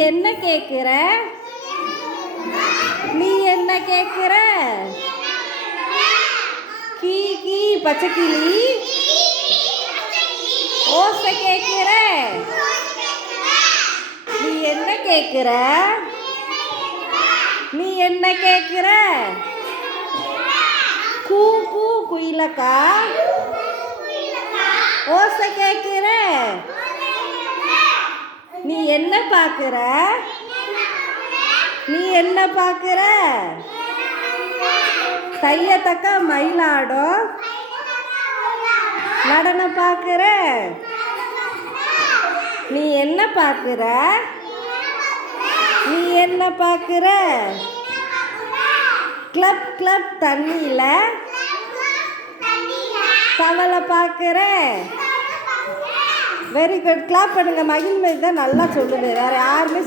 என்ன கேக்குற? நீ என்ன கேக்குற? கீ கீ பச்சைக்கிளி ஓசை கேக்குற. நீ என்ன கேக்குற? நீ என்ன கேக்குற? கூ கூ குயிலக்கா ஓசை கேக்குற. நீ என்ன பாக்குற? நீ என்ன பாக்குற? தையத்தக்கா மயிலாடும் நடனம் பாக்குற. நீ என்ன பாக்குற? நீ என்ன பாக்குற? கிளப் கிளப் தண்ணியில தவளை பாக்குற. Very good. கிளாப் பண்ணுங்க. மகிழ்மை தான் நல்லா சொல்லுது. வேற யாருமே